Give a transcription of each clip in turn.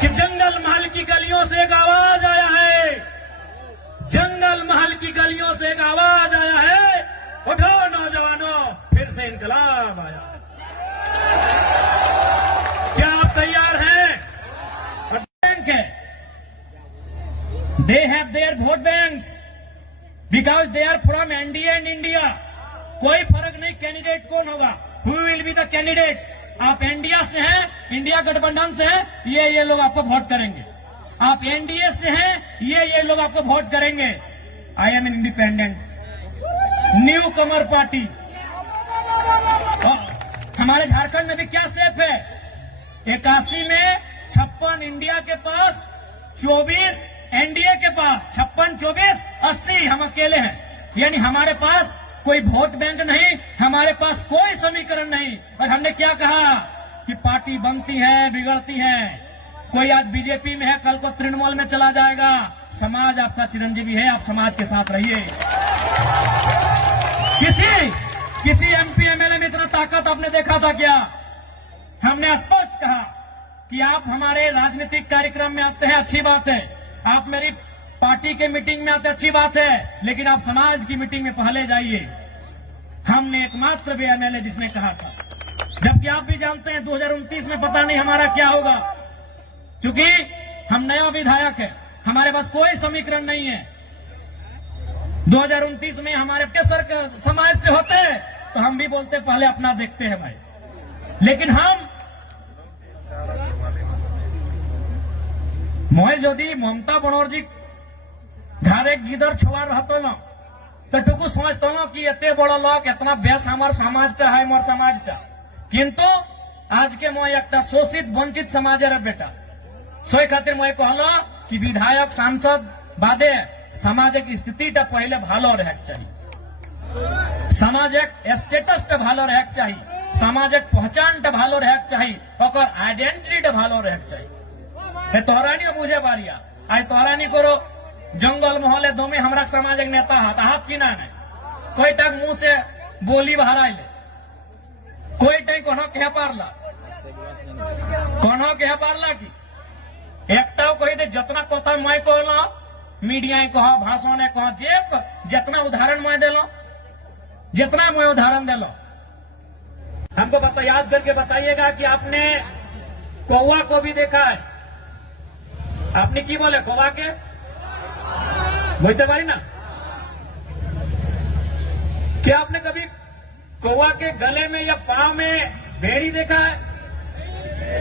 कि जंगल महल की गलियों से एक आवाज आया है, जंगल महल की गलियों से एक आवाज आया है, उठो नौजवानों फिर से इनकलाब आया। क्या आप तैयार हैं? और बैंक है, they have their vote banks because they are from NDA and India. कोई फर्क नहीं कैंडिडेट कौन होगा, who will be the candidate. आप इंडिया से हैं, इंडिया गठबंधन से हैं, ये लोग आपको वोट करेंगे। आप एनडीए से हैं, ये लोग आपको वोट करेंगे। I am independent new Qamar party. हमारे झारखंड में भी क्या सेफ है, 81 में 56 इंडिया के पास, 24 एनडीए के पास, 56, 24, 80 हम अकेले हैं। यानी हमारे पास कोई वोट बैंक नहीं, हमारे पास कोई समीकरण नहीं। और हमने क्या कहा कि पार्टी बनती है बिगड़ती है, कोई आज बीजेपी में है कल को तृणमूल में चला जाएगा। समाज आपका चिरंजीवी है, आप समाज के साथ रहिए। किसी एमपी एमएलए में इतना ताकत आपने देखा था क्या? हमने स्पष्ट कहा कि आप हमारे राजनीतिक कार्यक्रम में आते हैं, अच्छी बात है, आप मेरी पार्टी के मीटिंग में आते, अच्छी बात है, लेकिन आप समाज की मीटिंग में पहले जाइए। हमने एकमात्र भी एमएलए जिसने कहा था, जबकि आप भी जानते हैं 2029 में पता नहीं हमारा क्या होगा, क्योंकि हम नया विधायक है, हमारे पास कोई समीकरण नहीं है। 2029 में हमारे केसर समाज से होते तो हम भी बोलते पहले अपना देखते हैं भाई, लेकिन हम मैं यदि ममता बनर्जी घरे गिदर छुआ रहते न तो टुकु समझते न कि एते बड़ा लोग इतना बेस हमार समाजटा है, मोर समाजटा। किंतु आज के मैं एक शोषित वंचित समाजेर बेटा, सोई खातिर मैं कहलो कि विधायक सांसद बादे सामाजिक स्थितिटा पहले भालो रहेक चाहिए, सामाजिक स्टेटसटा भालो रहेक चाहिए, सामाजिक पहचानटा भालो रहेक चाहिए, ओकर आइडेंटिटीटा भालो रहेक चाहिए। तोहरानी बुझे बारिया आज तोहरानी करो जंगल मोहल्ले दो में हमारा सामाजिक नेता हाथ की ना नहीं, कोई तक मुंह से बोली बहारा ले, कोई तक कोनो कह पारला की एकटा कही दे जितना कथा मैं कहला मीडिया कह भाषण कह जितना उदाहरण मैं दिलो, जितना मैं उदाहरण दिलो, हमको बता याद करके बताइएगा कि आपने कौवा को भी देखा है। आपने की बोले कौवा के बोलते पारी ना, क्या आपने कभी कौवा के गले में या पांव में बेड़ी देखा है?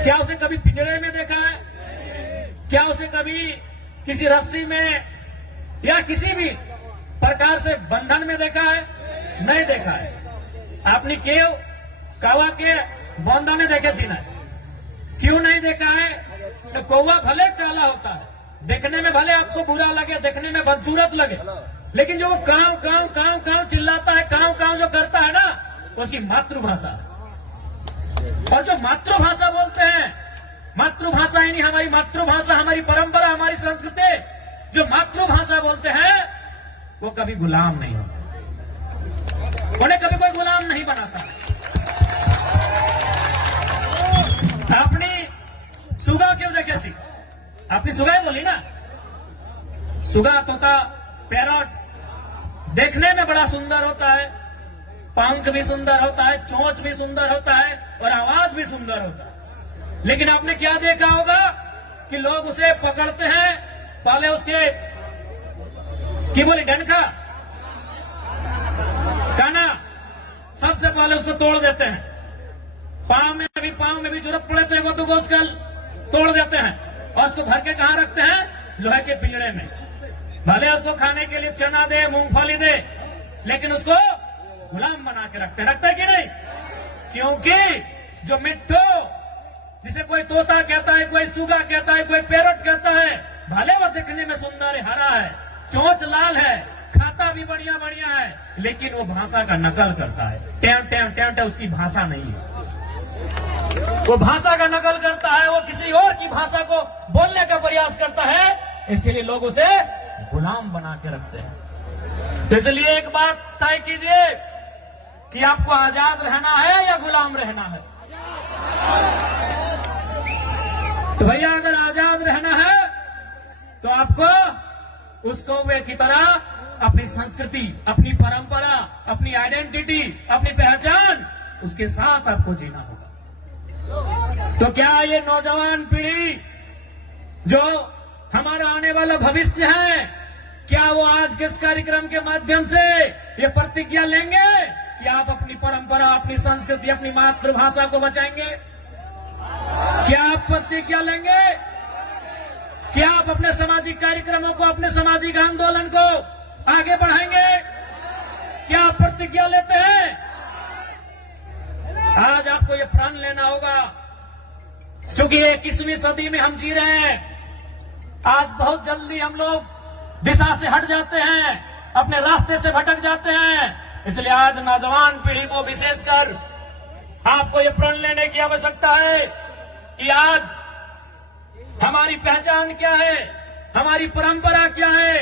क्या उसे कभी पिंजरे में देखा है? क्या उसे कभी किसी रस्सी में या किसी भी प्रकार से बंधन में देखा है? नहीं देखा है। आपने क्यों कौवा के बंधन में देखे छी ना? क्यों नहीं देखा है? तो कौवा भले काला होता है, देखने में भले आपको बुरा लगे, देखने में बदसूरत लगे, लेकिन जो वो काव काव काव काव चिल्लाता है, काव काव जो करता है ना, उसकी मातृभाषा। और जो मातृभाषा बोलते हैं, मातृभाषा ही नहीं, हमारी मातृभाषा, हमारी परंपरा, हमारी संस्कृति, जो मातृभाषा बोलते हैं वो कभी गुलाम नहीं होता, उन्हें कभी कोई गुलाम नहीं बनाता। अपनी सुगा क्यों देखे थी? अपनी सुगाई बोली ना, सुगा तोता पैरट देखने में बड़ा सुंदर होता है, पंख भी सुंदर होता है, चोंच भी सुंदर होता है और आवाज भी सुंदर होता है, लेकिन आपने क्या देखा होगा कि लोग उसे पकड़ते हैं, पहले उसके की बोली डंका काना सबसे पहले उसको तोड़ देते हैं, पांव में भी जरूरत पड़े तो एगो दो उसका तोड़ देते हैं और उसको भर के कहां रखते हैं? लोहे के पिंजड़े में। भले उसको खाने के लिए चना दे, मूंगफली दे, लेकिन उसको गुलाम बना के रखते हैं कि नहीं? क्योंकि जो मिट्टू जिसे कोई तोता कहता है, कोई सुगा कहता है, कोई पैरट कहता है, भले वो दिखने में सुंदर है, हरा है, चोंच लाल है, खाता भी बढ़िया बढ़िया है, लेकिन वो भाषा का नकल करता है। टेम उसकी भाषा नहीं है, वो भाषा का नकल करता है, वो किसी और की भाषा को बोलने का प्रयास करता है, इसलिए लोग उसे गुलाम बना के रखते हैं। तो इसलिए एक बात तय कीजिए कि आपको आजाद रहना है या गुलाम रहना है। तो भैया अगर आजाद तो आपको उसको वे की तरह अपनी संस्कृति, अपनी परंपरा, अपनी आइडेंटिटी, अपनी पहचान, उसके साथ आपको जीना होगा। तो क्या ये नौजवान पीढ़ी जो हमारा आने वाला भविष्य है, क्या वो आज के इस कार्यक्रम के माध्यम से ये प्रतिज्ञा लेंगे कि आप अपनी परंपरा, अपनी संस्कृति, अपनी मातृभाषा को बचाएंगे? क्या आप प्रतिज्ञा लेंगे? क्या आप अपने सामाजिक कार्यक्रमों को, अपने सामाजिक आंदोलन को आगे बढ़ाएंगे? क्या आप प्रतिज्ञा लेते हैं? आज आपको ये प्रण लेना होगा, क्योंकि 21वीं सदी में हम जी रहे हैं। आज बहुत जल्दी हम लोग दिशा से हट जाते हैं, अपने रास्ते से भटक जाते हैं। इसलिए आज नौजवान पीढ़ी को विशेषकर आपको ये प्रण लेने की आवश्यकता है कि आज हमारी पहचान क्या है, हमारी परंपरा क्या है।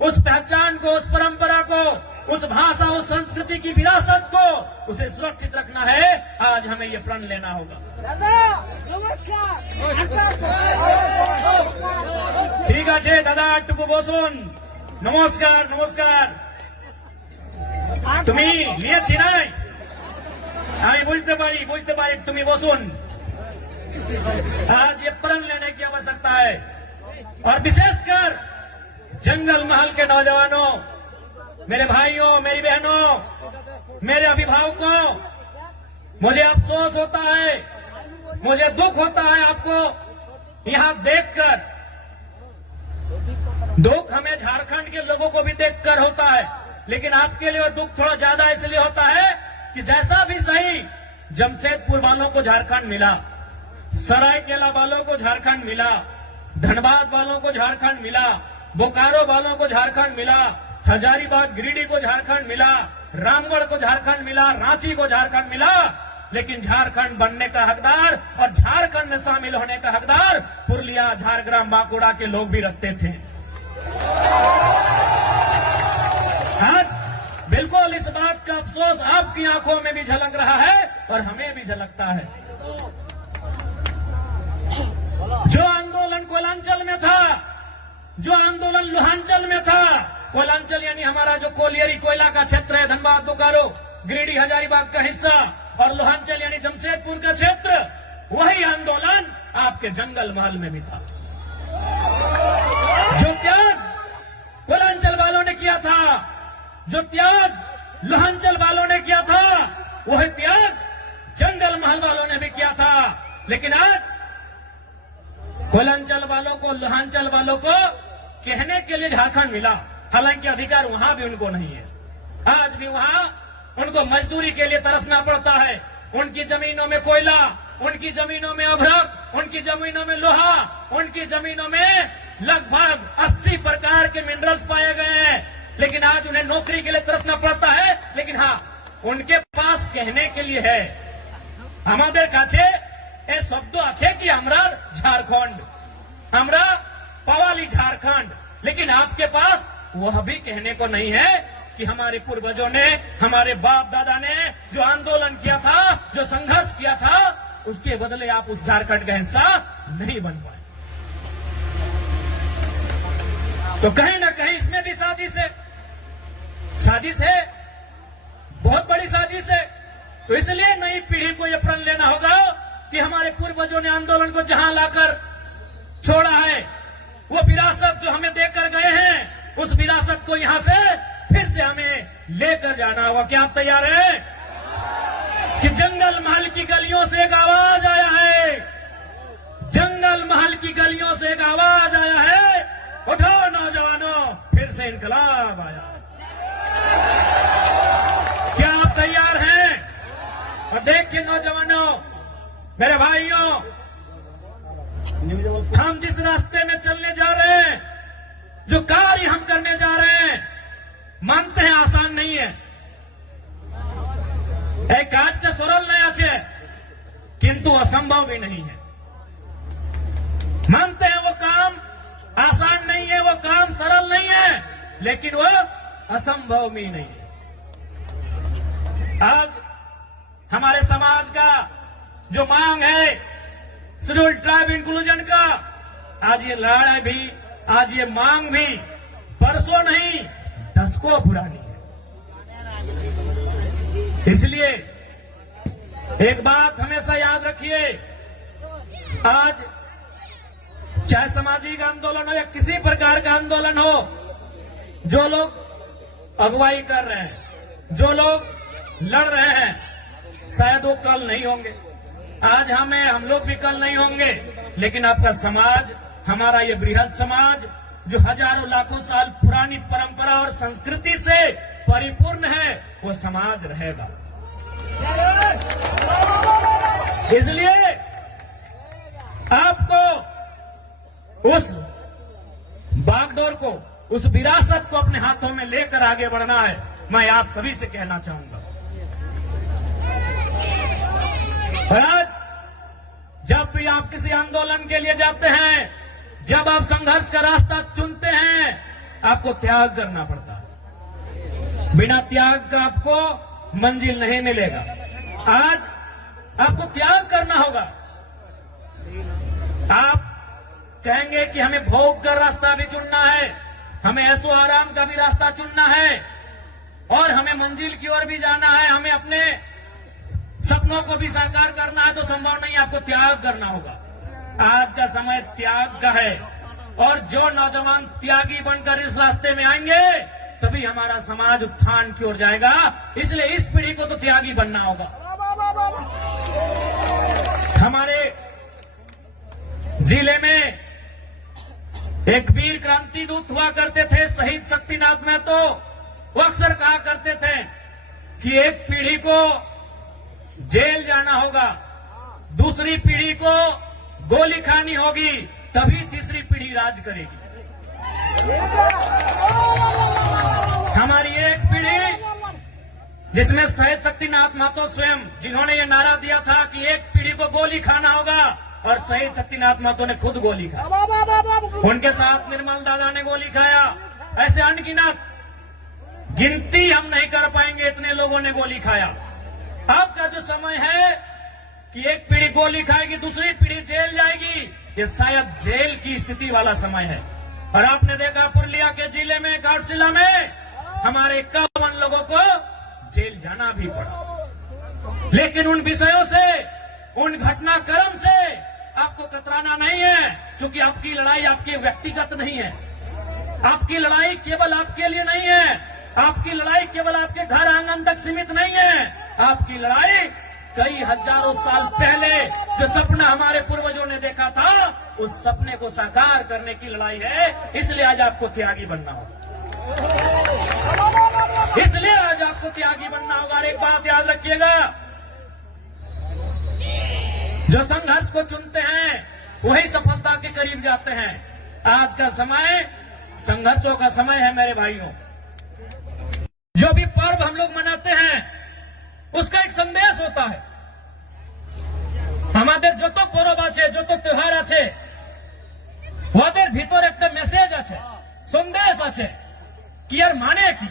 उस पहचान को, उस परंपरा को, उस भाषा, उस संस्कृति की विरासत को, उसे सुरक्षित रखना है। आज हमें ये प्रण लेना होगा। ঠিক আছে দাদা, একটু বসুন। নমস্কার, নমস্কার। তুমি নিয়েছি নাই, আমি বুঝতে পারি তুমি বসুন। आज ये प्रण लेने की आवश्यकता है, और विशेषकर जंगल महल के नौजवानों, मेरे भाइयों, मेरी बहनों, मेरे अभिभावकों, मुझे अफसोस होता है, मुझे दुख होता है आपको यहां देखकर। दुख हमें झारखंड के लोगों को भी देखकर होता है, लेकिन आपके लिए दुख थोड़ा ज्यादा इसलिए होता है कि जैसा भी सही जमशेदपुर वालों को झारखंड मिला, सरायकेला वालों को झारखंड मिला, धनबाद वालों को झारखंड मिला, बोकारो वालों को झारखंड मिला, हजारीबाग गिरिडीह को झारखंड मिला, रामगढ़ को झारखंड मिला, रांची को झारखंड मिला, लेकिन झारखंड बनने का हकदार और झारखंड में शामिल होने का हकदार पुरुलिया, झारग्राम, बांकुड़ा के लोग भी रखते थे। आज बिल्कुल इस बात का अफसोस आपकी आंखों में भी झलक रहा है और हमें भी झलकता है। जो आंदोलन कोयलांचल में था, जो आंदोलन लोहांचल में था, कोयलांचल यानी हमारा जो कोलियरी कोयला का क्षेत्र है, धनबाद, बोकारो, गिरिडीह, हजारीबाग का हिस्सा, और लोहांचल यानी जमशेदपुर का क्षेत्र, वही आंदोलन आपके जंगल महल में भी था। जो त्याग कोयलांचल वालों ने किया था, जो त्याग लोहांचल वालों ने किया था, वही त्याग जंगल महल वालों ने भी किया था। लेकिन आज कोयलांचल वालों को, लोहांचल वालों को कहने के लिए झारखंड मिला, हालांकि अधिकार वहां भी उनको नहीं है। आज भी वहां उनको मजदूरी के लिए तरसना पड़ता है। उनकी जमीनों में कोयला, उनकी जमीनों में अभ्रक, उनकी जमीनों में लोहा, उनकी जमीनों में लगभग 80 प्रकार के मिनरल्स पाए गए हैं, लेकिन आज उन्हें नौकरी के लिए तरसना पड़ता है। लेकिन हाँ, उनके पास कहने के लिए है, हमारे काछे ए शब्द आछे कि हमरा झारखंड, हमरा पवाली झारखंड, लेकिन आपके पास वह भी कहने को नहीं है कि हमारे पूर्वजों ने, हमारे बाप दादा ने जो आंदोलन किया था, जो संघर्ष किया था, उसके बदले आप उस झारखंड का हिस्सा नहीं बन पाए। तो कहीं ना कहीं इसमें भी साजिश है, साजिश है, बहुत बड़ी साजिश है। तो इसलिए नई पीढ़ी को यह प्रण लेना होगा कि हमारे पूर्वजों ने आंदोलन को जहां लाकर छोड़ा है, वो विरासत जो हमें देकर गए हैं, उस विरासत को यहां से फिर से हमें लेकर जाना होगा। क्या आप तैयार हैं? कि जंगल महल की गलियों से एक आवाज आया है, जंगल महल की गलियों से एक आवाज आया है, उठो नौजवानों, फिर से इनकलाब आया। क्या आप तैयार हैं? और देखिए नौजवानों, मेरे भाइयों, हम जिस रास्ते में चलने जा रहे हैं, जो कार्य हम करने जा रहे हैं, मानते हैं आसान नहीं है, एक काजटा सरल नहीं আছে, किंतु असंभव भी नहीं है। मानते हैं वो काम आसान नहीं है, वो काम सरल नहीं है, लेकिन वो असंभव भी नहीं है। आज हमारे समाज का जो मांग है शेड्यूल्ड ट्राइब इंक्लूजन का, आज ये लड़ाई भी, आज ये मांग भी परसों नहीं दशकों पुरानी है। इसलिए एक बात हमेशा याद रखिए, आज चाहे सामाजिक आंदोलन हो या किसी प्रकार का आंदोलन हो, जो लोग अगुवाई कर रहे हैं, जो लोग लड़ रहे हैं, शायद वो कल नहीं होंगे। आज हम लोग भी कल नहीं होंगे, लेकिन आपका समाज, हमारा ये बृहद समाज जो हजारों लाखों साल पुरानी परंपरा और संस्कृति से परिपूर्ण है, वो समाज रहेगा। इसलिए आपको उस बागडोर को, उस विरासत को अपने हाथों में लेकर आगे बढ़ना है। मैं आप सभी से कहना चाहूंगा। आज जब भी आप किसी आंदोलन के लिए जाते हैं, जब आप संघर्ष का रास्ता चुनते हैं, आपको त्याग करना पड़ता है। बिना त्याग का आपको मंजिल नहीं मिलेगा। आज आपको त्याग करना होगा। आप कहेंगे कि हमें भोग का रास्ता भी चुनना है, हमें ऐसो आराम का भी रास्ता चुनना है, और हमें मंजिल की ओर भी जाना है, हमें अपने सपनों को भी साकार करना है, तो संभव नहीं, आपको त्याग करना होगा। आज का समय त्याग का है, और जो नौजवान त्यागी बनकर इस रास्ते में आएंगे, तभी हमारा समाज उत्थान की ओर जाएगा। इसलिए इस पीढ़ी को तो त्यागी बनना होगा। हमारे जिले में एक वीर क्रांति दूत हुआ करते थे, शहीद शक्तिनाथ महतो। वो अक्सर कहा करते थे कि एक पीढ़ी को जेल जाना होगा, दूसरी पीढ़ी को गोली खानी होगी, तभी तीसरी पीढ़ी राज करेगी। हमारी एक पीढ़ी जिसमें शहीद शक्तिनाथ महतो स्वयं, जिन्होंने ये नारा दिया था कि एक पीढ़ी को गोली खाना होगा, और शहीद शक्तिनाथ महतो ने खुद गोली खाई। उनके साथ निर्मल दादा ने गोली खाया। ऐसे अनगिनत, गिनती हम नहीं कर पाएंगे, इतने लोगों ने गोली खाया। अब का जो समय है कि एक पीढ़ी गोली खाएगी, दूसरी पीढ़ी जेल जाएगी, ये शायद जेल की स्थिति वाला समय है। और आपने देखा पुरुलिया के जिले में, घाटशिला में हमारे 51 लोगों को जेल जाना भी पड़ा। लेकिन उन विषयों से, उन घटनाक्रम से आपको कतराना नहीं है, क्योंकि आपकी लड़ाई आपकी व्यक्तिगत नहीं है। आपकी लड़ाई केवल आपके लिए नहीं है, आपकी लड़ाई केवल आपके घर आंगन तक सीमित नहीं है। आपकी लड़ाई कई हजारों साल पहले जो सपना हमारे पूर्वजों ने देखा था, उस सपने को साकार करने की लड़ाई है। इसलिए आज आपको त्यागी बनना होगा। इसलिए आज आपको त्यागी बनना होगा। और एक बात याद रखिएगा, जो संघर्ष को चुनते हैं वही सफलता के करीब जाते हैं। आज का समय संघर्षों का समय है मेरे भाइयों। जो भी पर्व हम लोग मनाते हैं उसका एक संदेश होता है। हमारे जो तो पर्व आछे, जो तो त्योहार आछे, ওদের ভিতর একটা মেসেজ আছে, সন্দেশ আছে কি আর মানে কি,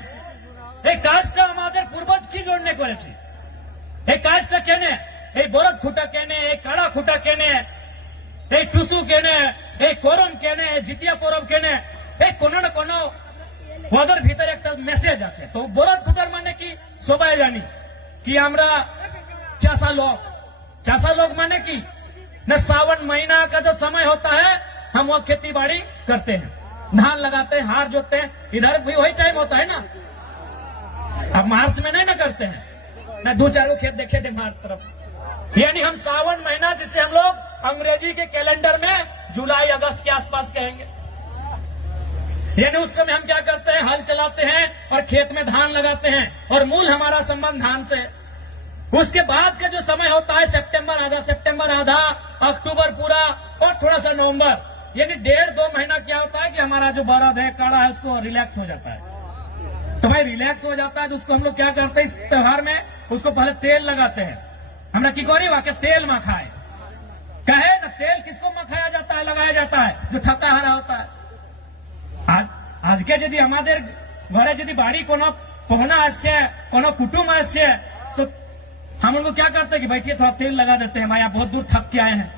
এই কাজটা আমাদের পূর্বজ কি জন্য করেছে, এই কাজটা কেনে, এই বরদ খুঁটা কেনে, এই কাড়া খুঁটা কেনে, এই টুসু কেনে, এই করম কেনে, জিতিয়া পরব কেনে, এই কোনো না কোনো ওদের ভিতরে একটা মেসেজ আছে। তো বরদ খুঁটার মানে কি সবাই জানি कि আমরা चासा लोग माने की न, सावन महीना का जो समय होता है हम वो खेती बाड़ी करते हैं, धान लगाते हैं, हार जोतते हैं। इधर भी वही टाइम होता है ना। अब मार्च में नहीं ना करते हैं, न दो चारों खेत देखे थे मार्च तरफ। यानी हम सावन महीना, जिसे हम लोग अंग्रेजी के कैलेंडर में जुलाई अगस्त के आसपास कहेंगे, यानी उस समय हम क्या करते हैं, हल चलाते हैं और खेत में धान लगाते हैं, और मूल हमारा संबंध धान से। उसके बाद का जो समय होता है सितंबर आधा, अक्टूबर पूरा, और थोड़ा सा नवंबर, यानी 1.5-2 महीना क्या होता है कि हमारा जो बरद है, काड़ा है, उसको रिलैक्स हो जाता है। तो भाई रिलैक्स हो जाता है तो उसको हम लोग क्या करते हैं, इस त्योहार में उसको पहले तेल लगाते हैं। हमरा की करी वाके तेल मखाए कहे ना, तेल किसको मखाया जाता है, लगाया जाता है, जो थका हरा होता है। आज के यदि हमारे घरे यदि बाड़ी कोनो पहुना आसे, कोनो कुटुम आसे, तो हम लोग क्या करते हैं कि बैठिए थोड़ा तेल लगा देते हैं, भाई आप बहुत दूर थक के आए हैं।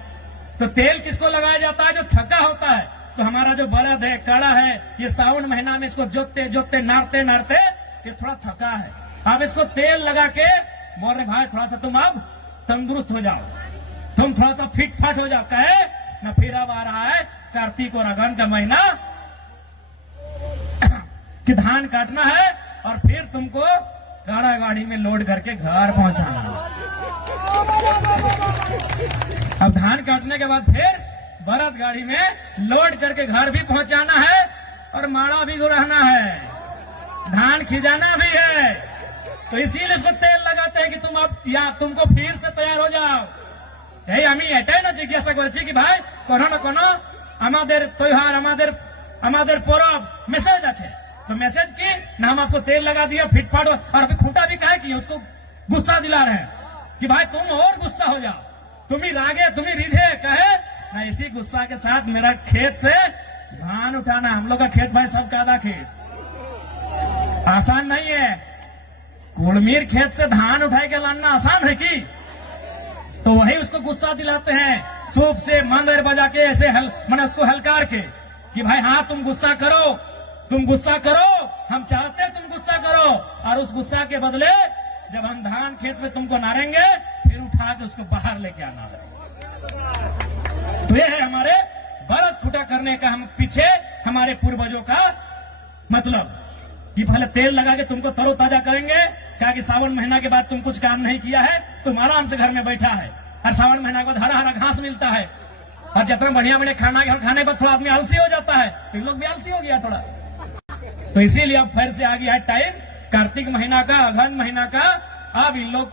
तो तेल किसको लगाया जाता है, जो थका होता है, तो हमारा जो बलद है, काड़ा है, ये सावन महीना में इसको जोतते जोतते नारते नारते ये थोड़ा थका है। अब इसको तेल लगा के बोल रहे भाई थोड़ा सा तुम अब तंदुरुस्त हो जाओ, तुम थोड़ा सा फिट फाट हो जाओ। कहे न फिर अब आ रहा है कार्तिक और अगन का महीना कि धान काटना है और फिर तुमको काड़ा गाड़ी में लोड करके घर पहुंचाना है। अब धान काटने के बाद फिर बरत गाड़ी में लोड करके घर भी पहुंचाना है और माड़ा भी गुराना है, धान खिजाना भी है। तो इसीलिए इसको तेल लगाते हैं कि तुम अब या तुमको फिर से तैयार हो जाओ। यही हमें एटाई ना जिज्ञासा करছি कि भाई কোনো না কোনো আমাদের त्योहार আমাদের परब मैसेज আছে, तो मैसेज की ना हम आपको तेल लगा दिया फिटफाट और अभी खूंटा भी कहे कि उसको गुस्सा दिला रहे हैं कि भाई तुम और गुस्सा हो जाओ, तुम ही रागे तुम ही रिझे। कहे ना इसी गुस्सा के साथ मेरा खेत से धान उठाना, हम लोग का खेत भाई सबका आधा खेत आसान नहीं है। कुड़मीर खेत से धान उठा के लाना आसान है कि? तो वही उसको गुस्सा दिलाते हैं, सूप से मंदिर बजा के ऐसे मैंने उसको हलकार के कि भाई हाँ तुम गुस्सा करो, तुम गुस्सा करो, हम चाहते तुम गुस्सा करो, और उस गुस्सा के बदले जब हम धान खेत में तुमको नारेंगे फिर उठा के उसको बाहर लेके आना है। तो ये है हमारे बरत खुटा करने का हम पीछे हमारे पूर्वजों का मतलब कि पहले तेल लगा के तुमको तरोताजा करेंगे। क्या कि सावन महीना के बाद तुम कुछ काम नहीं किया है, तुम आराम से घर में बैठा है और सावन महीना के बाद हरा हरा घास मिलता है और जितना बढ़िया बढ़िया खाना खाने पर थोड़ा आदमी आलसी हो जाता है, तो इन लोग भी आलसी हो गया थोड़ा। तो इसीलिए अब फिर से आ गया है टाइम कार्तिक महीना का, अगहन महीना का। अब इन लोग को